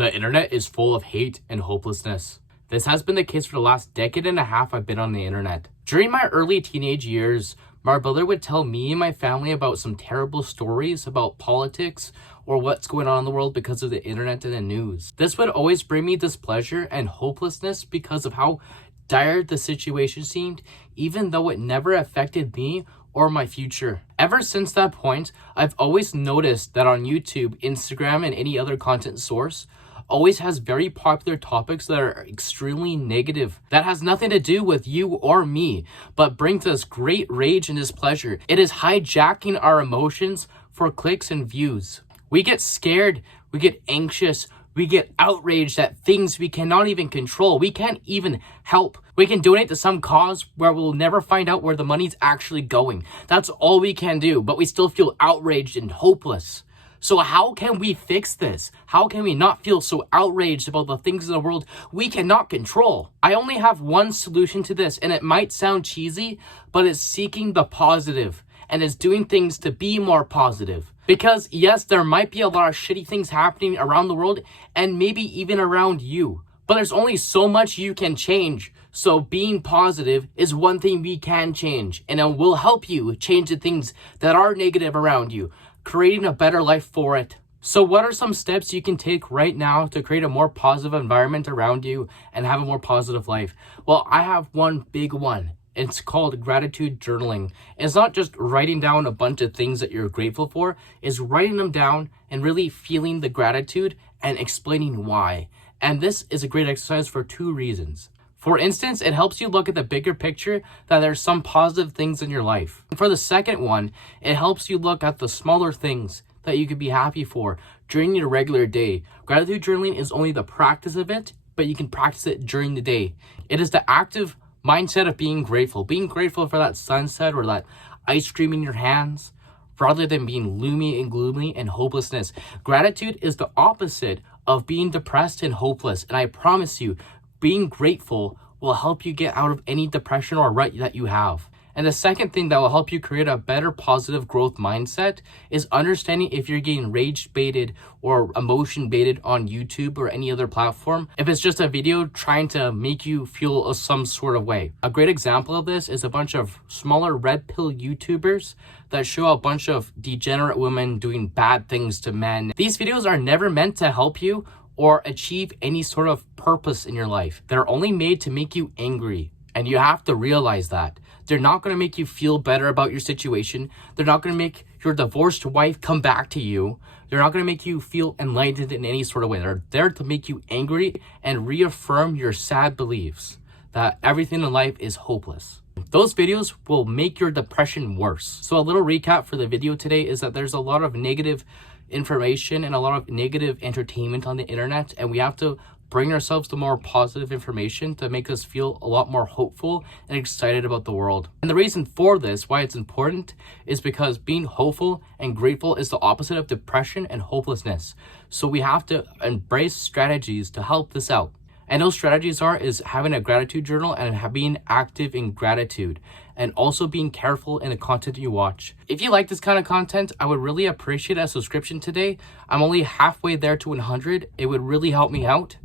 The internet is full of hate and hopelessness. This has been the case for the last decade and a half I've been on the internet. During my early teenage years, my brother would tell me and my family about some terrible stories about politics or what's going on in the world because of the internet and the news. This would always bring me displeasure and hopelessness because of how dire the situation seemed, even though it never affected me or my future. Ever since that point, I've always noticed that on YouTube, Instagram, and any other content source always has very popular topics that are extremely negative. That has nothing to do with you or me, but brings us great rage and displeasure. It is hijacking our emotions for clicks and views. We get scared, we get anxious, we get outraged at things we cannot even control. We can't even help. We can donate to some cause where we'll never find out where the money's actually going. That's all we can do, but we still feel outraged and hopeless. So how can we fix this? How can we not feel so outraged about the things in the world we cannot control? I only have one solution to this, and it might sound cheesy, but it's seeking the positive, and it's doing things to be more positive. Because yes, there might be a lot of shitty things happening around the world, and maybe even around you, but there's only so much you can change. So being positive is one thing we can change, and it will help you change the things that are negative around you, creating a better life for it. So what are some steps you can take right now to create a more positive environment around you and have a more positive life? Well, I have one big one. It's called gratitude journaling. It's not just writing down a bunch of things that you're grateful for. It's writing them down and really feeling the gratitude and explaining why. And this is a great exercise for two reasons. For instance, it helps you look at the bigger picture that there's some positive things in your life. And for the second one, it helps you look at the smaller things that you could be happy for during your regular day. Gratitude journaling is only the practice of it, but you can practice it during the day. It is the active mindset of being grateful for that sunset or that ice cream in your hands, rather than being gloomy and hopelessness. Gratitude is the opposite of being depressed and hopeless. And I promise you, being grateful will help you get out of any depression or rut that you have. And the second thing that will help you create a better positive growth mindset is understanding if you're getting rage baited or emotion baited on YouTube or any other platform. If it's just a video trying to make you feel some sort of way. A great example of this is a bunch of smaller red pill YouTubers that show a bunch of degenerate women doing bad things to men. These videos are never meant to help you or achieve any sort of purpose in your life. They're only made to make you angry. And you have to realize that. They're not going to make you feel better about your situation. They're not going to make your divorced wife come back to you. They're not going to make you feel enlightened in any sort of way. They're there to make you angry and reaffirm your sad beliefs that everything in life is hopeless. Those videos will make your depression worse. So a little recap for the video today is that there's a lot of negative information and a lot of negative entertainment on the internet, and we have to bring ourselves to more positive information to make us feel a lot more hopeful and excited about the world. And the reason for this, why it's important, is because being hopeful and grateful is the opposite of depression and hopelessness. So we have to embrace strategies to help this out. And those strategies is having a gratitude journal and being active in gratitude, and also being careful in the content you watch. If you like this kind of content, I would really appreciate a subscription today. I'm only halfway there to 100. It would really help me out.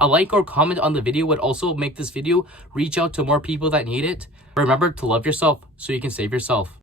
A like or comment on the video would also make this video reach out to more people that need it. Remember to love yourself so you can save yourself.